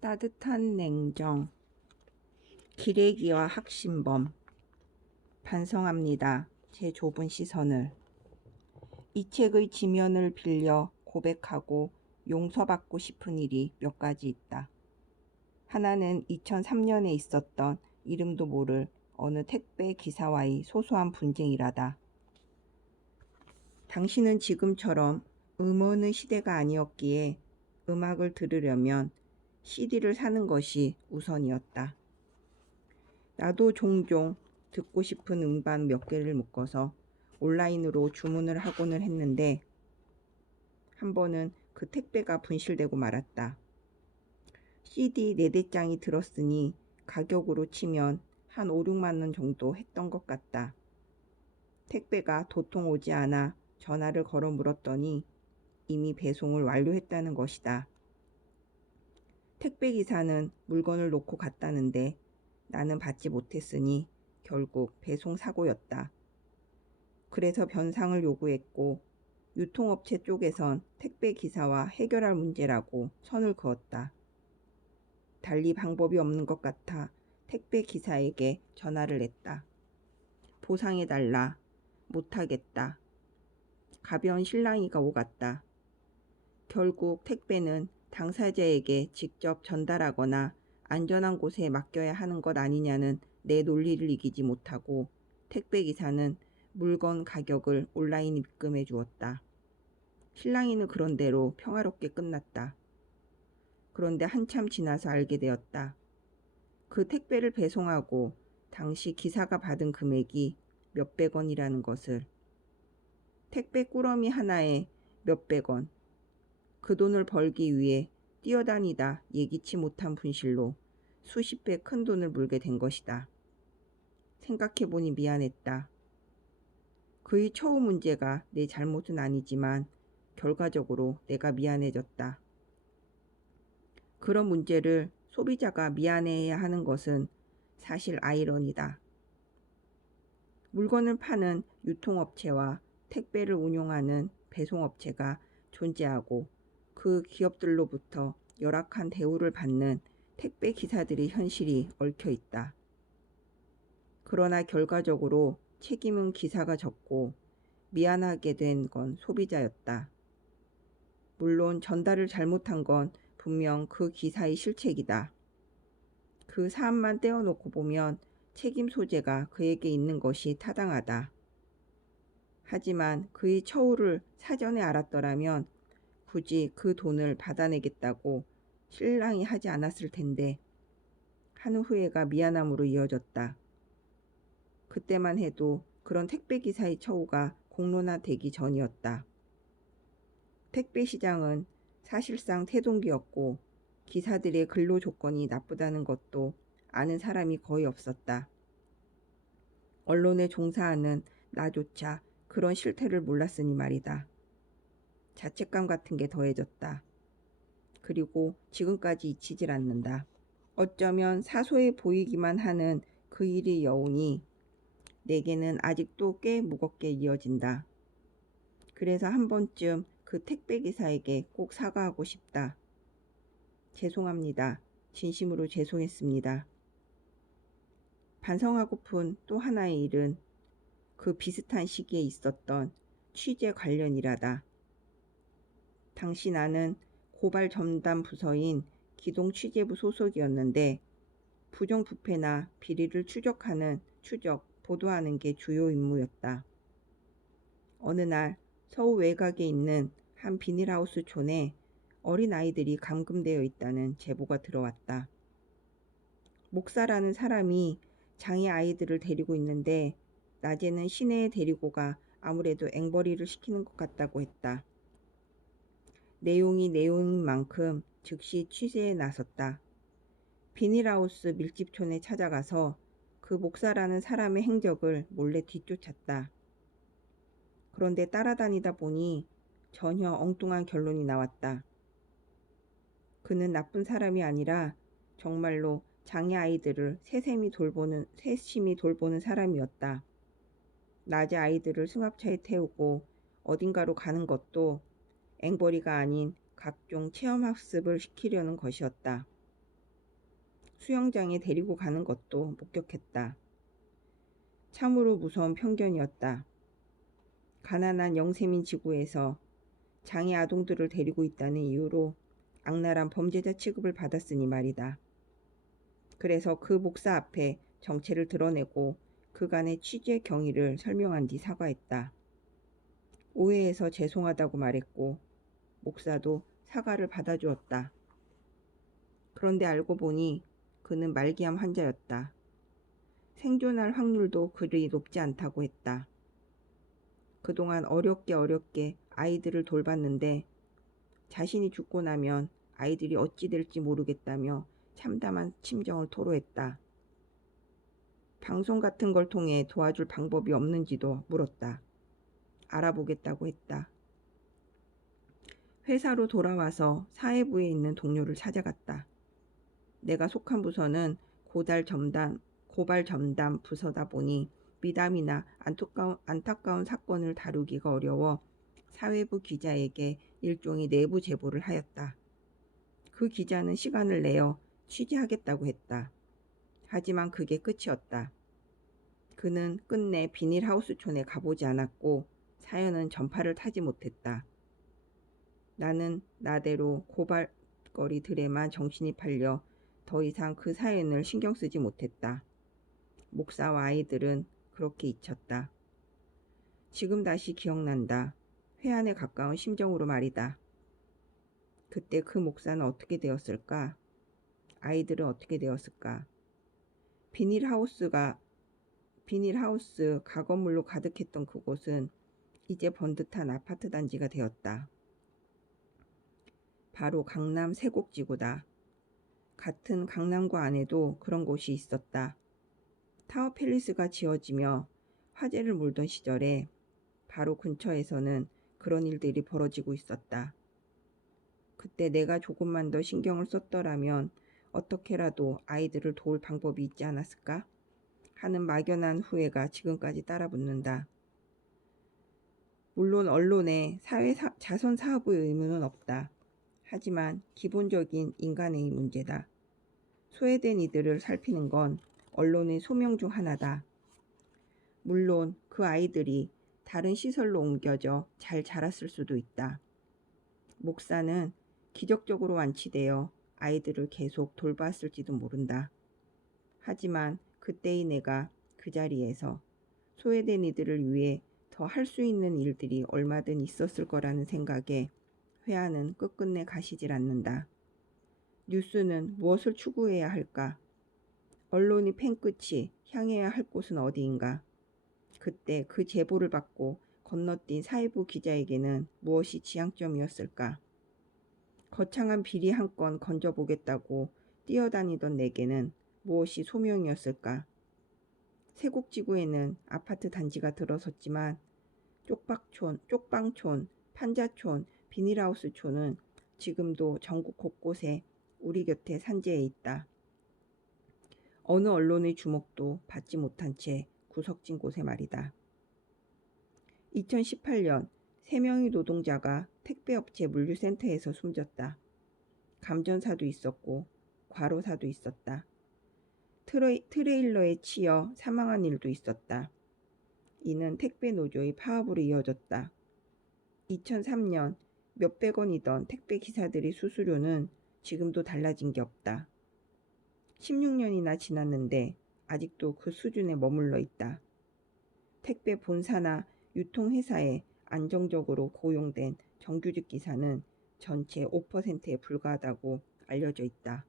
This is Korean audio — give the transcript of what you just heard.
따뜻한 냉정, 기레기와 학신범. 반성합니다. 제 좁은 시선을. 이 책의 지면을 빌려 고백하고 용서받고 싶은 일이 몇 가지 있다. 하나는 2003년에 있었던 이름도 모를 어느 택배 기사와의 소소한 분쟁이라다. 당신은 지금처럼 음원의 시대가 아니었기에 음악을 들으려면 CD를 사는 것이 우선이었다. 나도 종종 듣고 싶은 음반 몇 개를 묶어서 온라인으로 주문을 하고는 했는데 한 번은 그 택배가 분실되고 말았다. CD 4대장이 들었으니 가격으로 치면 한 5, 6만 원 정도 했던 것 같다. 택배가 도통 오지 않아 전화를 걸어 물었더니 이미 배송을 완료했다는 것이다. 택배기사는 물건을 놓고 갔다는데 나는 받지 못했으니 결국 배송 사고였다. 그래서 변상을 요구했고 유통업체 쪽에선 택배기사와 해결할 문제라고 선을 그었다. 달리 방법이 없는 것 같아 택배기사에게 전화를 했다. 보상해달라. 못하겠다. 가벼운 실랑이가 오갔다. 결국 택배는 당사자에게 직접 전달하거나 안전한 곳에 맡겨야 하는 것 아니냐는 내 논리를 이기지 못하고 택배기사는 물건 가격을 온라인 입금해 주었다. 실랑이는 그런대로 평화롭게 끝났다. 그런데 한참 지나서 알게 되었다. 그 택배를 배송하고 당시 기사가 받은 금액이 몇백 원이라는 것을. 택배 꾸러미 하나에 몇백 원. 그 돈을 벌기 위해 뛰어다니다 예기치 못한 분실로 수십 배 큰 돈을 물게 된 것이다. 생각해보니 미안했다. 그의 처우 문제가 내 잘못은 아니지만 결과적으로 내가 미안해졌다. 그런 문제를 소비자가 미안해해야 하는 것은 사실 아이러니다. 물건을 파는 유통업체와 택배를 운용하는 배송업체가 존재하고 그 기업들로부터 열악한 대우를 받는 택배 기사들의 현실이 얽혀 있다. 그러나 결과적으로 책임은 기사가 졌고 미안하게 된 건 소비자였다. 물론 전달을 잘못한 건 분명 그 기사의 실책이다. 그 사안만 떼어놓고 보면 책임 소재가 그에게 있는 것이 타당하다. 하지만 그의 처우를 사전에 알았더라면 굳이 그 돈을 받아내겠다고 실랑이 하지 않았을 텐데 하는 후회가 미안함으로 이어졌다. 그때만 해도 그런 택배기사의 처우가 공론화되기 전이었다. 택배시장은 사실상 태동기였고 기사들의 근로 조건이 나쁘다는 것도 아는 사람이 거의 없었다. 언론에 종사하는 나조차 그런 실태를 몰랐으니 말이다. 자책감 같은 게 더해졌다. 그리고 지금까지 잊히질 않는다. 어쩌면 사소해 보이기만 하는 그 일의 여운이 내게는 아직도 꽤 무겁게 이어진다. 그래서 한 번쯤 그 택배기사에게 꼭 사과하고 싶다. 죄송합니다. 진심으로 죄송했습니다. 반성하고픈 또 하나의 일은 그 비슷한 시기에 있었던 취재 관련 일하다. 당시 나는 고발 전담 부서인 기동 취재부 소속이었는데 부정부패나 비리를 보도하는 게 주요 임무였다. 어느 날 서울 외곽에 있는 한 비닐하우스 촌에 어린아이들이 감금되어 있다는 제보가 들어왔다. 목사라는 사람이 장애 아이들을 데리고 있는데 낮에는 시내에 데리고 가 아무래도 앵벌이를 시키는 것 같다고 했다. 내용이 내용인 만큼 즉시 취재에 나섰다. 비닐하우스 밀집촌에 찾아가서 그 목사라는 사람의 행적을 몰래 뒤쫓았다. 그런데 따라다니다 보니 전혀 엉뚱한 결론이 나왔다. 그는 나쁜 사람이 아니라 정말로 장애 아이들을 세심히 돌보는 사람이었다. 낮에 아이들을 승합차에 태우고 어딘가로 가는 것도 앵벌이가 아닌 각종 체험학습을 시키려는 것이었다. 수영장에 데리고 가는 것도 목격했다. 참으로 무서운 편견이었다. 가난한 영세민 지구에서 장애 아동들을 데리고 있다는 이유로 악랄한 범죄자 취급을 받았으니 말이다. 그래서 그 목사 앞에 정체를 드러내고 그간의 취재 경위를 설명한 뒤 사과했다. 오해해서 죄송하다고 말했고 목사도 사과를 받아주었다. 그런데 알고 보니 그는 말기암 환자였다. 생존할 확률도 그리 높지 않다고 했다. 그동안 어렵게 아이들을 돌봤는데 자신이 죽고 나면 아이들이 어찌 될지 모르겠다며 참담한 심정을 토로했다. 방송 같은 걸 통해 도와줄 방법이 없는지도 물었다. 알아보겠다고 했다. 회사로 돌아와서 사회부에 있는 동료를 찾아갔다. 내가 속한 부서는 고발 전담 부서다 보니 미담이나 안타까운 사건을 다루기가 어려워 사회부 기자에게 일종의 내부 제보를 하였다. 그 기자는 시간을 내어 취재하겠다고 했다. 하지만 그게 끝이었다. 그는 끝내 비닐하우스촌에 가보지 않았고 사연은 전파를 타지 못했다. 나는 나대로 고발거리들에만 정신이 팔려 더 이상 그 사연을 신경 쓰지 못했다. 목사와 아이들은 그렇게 잊혔다. 지금 다시 기억난다. 회한에 가까운 심정으로 말이다. 그때 그 목사는 어떻게 되었을까? 아이들은 어떻게 되었을까? 비닐하우스 가건물로 가득했던 그곳은 이제 번듯한 아파트 단지가 되었다. 바로 강남 세곡지구다. 같은 강남구 안에도 그런 곳이 있었다. 타워팰리스가 지어지며 화제를 몰던 시절에 바로 근처에서는 그런 일들이 벌어지고 있었다. 그때 내가 조금만 더 신경을 썼더라면 어떻게라도 아이들을 도울 방법이 있지 않았을까? 하는 막연한 후회가 지금까지 따라붙는다. 물론 언론에 자선 사업의 의무는 없다. 하지만 기본적인 인간의 문제다. 소외된 이들을 살피는 건 언론의 소명 중 하나다. 물론 그 아이들이 다른 시설로 옮겨져 잘 자랐을 수도 있다. 목사는 기적적으로 완치되어 아이들을 계속 돌봤을지도 모른다. 하지만 그때의 내가 그 자리에서 소외된 이들을 위해 더 할 수 있는 일들이 얼마든 있었을 거라는 생각에 회한은 끝끝내 가시질 않는다. 뉴스는 무엇을 추구해야 할까? 언론이 펜 끝이 향해야 할 곳은 어디인가? 그때 그 제보를 받고 건너뛴 사회부 기자에게는 무엇이 지향점이었을까? 거창한 비리 한 건 건져보겠다고 뛰어다니던 내게는 무엇이 소명이었을까? 세곡지구에는 아파트 단지가 들어섰지만 쪽방촌, 판자촌, 비닐하우스촌은 지금도 전국 곳곳에 우리 곁에 산재해 있다. 어느 언론의 주목도 받지 못한 채 구석진 곳에 말이다. 2018년 3명의 노동자가 택배업체 물류센터에서 숨졌다. 감전사도 있었고 과로사도 있었다. 트레일러에 치여 사망한 일도 있었다. 이는 택배 노조의 파업으로 이어졌다. 2003년 몇백 원이던 택배 기사들의 수수료는 지금도 달라진 게 없다. 16년이나 지났는데 아직도 그 수준에 머물러 있다. 택배 본사나 유통회사에 안정적으로 고용된 정규직 기사는 전체 5%에 불과하다고 알려져 있다.